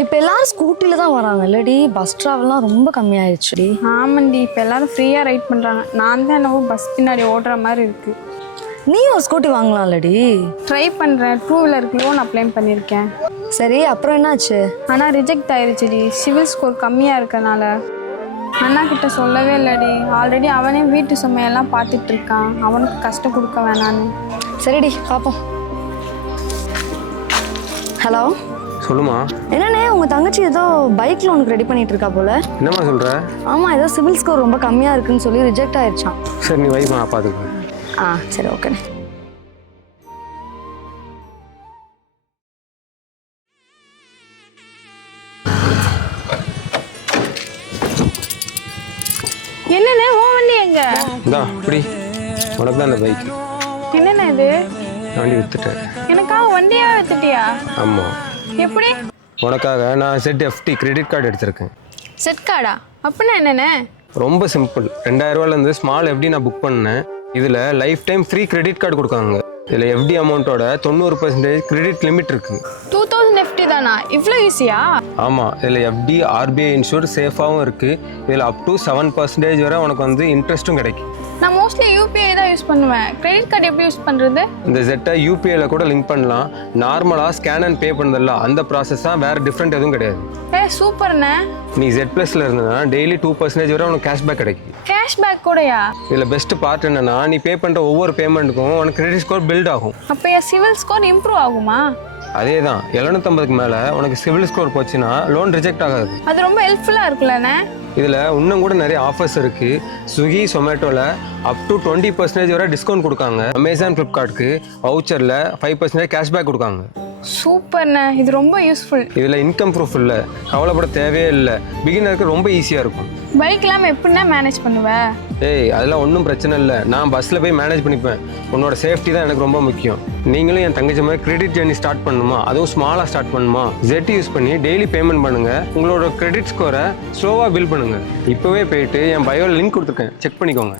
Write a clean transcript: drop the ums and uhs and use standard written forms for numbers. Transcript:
இப்போ எல்லாரும் ஸ்கூட்டில தான் வராங்க இல்லடி, பஸ் டிராவல்லாம் ரொம்ப கம்மியாயிடுச்சுடி. ஆமாண்டி, இப்போ எல்லாரும் ஃப்ரீயாக ரைட் பண்ணுறாங்க. நான் தான் என்னவோ பஸ் பின்னாடி ஓடுற மாதிரி இருக்குது. நீ ஒரு ஸ்கூட்டி வாங்கலாம்லடி. ட்ரை பண்ணுறேன். 2 வீலருக்கு லோன் அப்ளை பண்ணியிருக்கேன். சரி, அப்புறம் என்னாச்சு? ஆனால் ரிஜெக்ட் ஆயிடுச்சுடி, சிவில் ஸ்கோர் கம்மியாக இருக்கனால. அண்ணா கிட்ட சொல்லவே இல்லடி. ஆல்ரெடி அவனே வீட்டு சுமையெல்லாம் பார்த்துட்டு இருக்கான். அவனுக்கு கஷ்டம் கொடுக்க வேணான்னு. சரிடி, பார்ப்போம். ஹலோ, சொல்லுமா. என்னண்ணே, உங்க தங்கச்சி ஏதோ பைக் லோனுக்கு ரெடி பண்ணிட்டு இருக்கா போல. என்னம்மா சொல்ற? ஆமா, ஏதோ சிவில் ஸ்கோர் ரொம்ப கம்மியா இருக்குன்னு சொல்லி ரிஜெக்ட் ஆயிடுச்சான். சரி, நீ வைமா, நான் பார்த்துக்கிறேன். சரி, ஓகே. என்னண்ணே, ஓ வண்டி எங்க? இந்தா இப்படி உனக்கு தான் அந்த பைக். என்னண்ணே இது? வண்டி வித்துட்டேன். எனக்காக வண்டியா வித்துட்டியா? ஆமாம், எப்படி? உனக்காக நான் ZFT கிரெடிட் கார்டு எடுத்திருக்கேன். செட் கார்டா? அப்படின்னா என்னண்ணே? ரொம்ப சிம்பிள். 2000 ஸ்மால் FD நான் புக் பண்ணேன். இதில் lifetime free credit card கொடுக்காங்க. இதில் FD அமௌண்ட்டோட 90% கிரெடிட் லிமிட் இருக்குது. 2000 FT தானா? இவ்வளோ ஈஸியா? ஆமாம், இதில் FD RBI இன்சூர் சேஃபாகவும் இருக்குது. இதில் அப் டு 7% வரை உனக்கு வந்து இன்ட்ரெஸ்ட்டும் கிடைக்கும். நான் மோஸ்ட்லி UPI தான் யூஸ் பண்ணுவேன். கிரெடிட் கார்டு எப்படி யூஸ் பண்ணுறது? இந்த Zஐ UPIல கூட லிங்க் பண்ணலாம். நார்மலாக ஸ்கேன் அண்ட் பே பண்ணுறதில்ல, அந்த ப்ராசஸ் தான், வேறு டிஃப்ரெண்ட் எதுவும் கிடையாது. சூப்பர்ண்ணே. நீ Z+ல இருந்ததுன்னா டெய்லி 2% வரை உனக்கு கேஷ்பேக் கிடைக்கும். கேஷ்பேக் கூடயா? இதில் பெஸ்ட் பார்ட் என்னன்னா, நீ பே பண்ணுற ஒவ்வொரு பேமெண்ட்டுக்கும் உனக்கு கிரெடிட் ஸ்கோர் பில்ட் ஆகும். அப்போ என் சிவில் ஸ்கோர் இம்ப்ரூவ் ஆகுமா? அதே தான், 750க்கு மேலே உனக்கு சிவில் ஸ்கோர் போச்சுன்னா லோன் ரிஜெக்ட் ஆகாது. அது ரொம்ப ஹெல்ப்ஃபுல்லாக இருக்குல்லண்ணே. இதில் இன்னும் கூட நிறைய ஆஃபர்ஸ் இருக்குது. ஸ்விக்கி, சொமேட்டோவில் அப் டு 20% வரை டிஸ்கவுண்ட் கொடுக்காங்க. அமேசான், ஃப்ளிப்கார்ட்டுக்கு வவுச்சரில் 5% கேஷ்பேக் கொடுக்காங்க. சூப்பர்ண்ணே, இது ரொம்ப யூஸ்ஃபுல். இதில் இன்கம் ப்ரூஃப் இல்லை, கவலைப்பட தேவையே இல்லை. பிகினருக்கு ரொம்ப ஈஸியாக இருக்கும். பைக் இல்லாமல் எப்படின்னா மேனேஜ் பண்ணுவேன்? அதெல்லாம் ஒன்றும் பிரச்சனை இல்லை. நான் பஸ்ஸில் போய் மேனேஜ் பண்ணிப்பேன். உன்னோட சேஃப்டி தான் எனக்கு ரொம்ப முக்கியம். நீங்களும் என் தங்கச்சி மாதிரி கிரெடிட் ஜர்னி ஸ்டார்ட் பண்ணணுமா, அதுவும் ஸ்மாலாக ஸ்டார்ட் பண்ணுமா, Z யூஸ் பண்ணி டெய்லி பேமெண்ட் பண்ணுங்கள். உங்களோட கிரெடிட் ஸ்கோரை ஸ்லோவாக பில்ட் பண்ணுங்கள். இப்போவே போயிட்டு என் பயோவில் லிங்க் கொடுத்துருக்கேன், செக் பண்ணிக்கோங்க.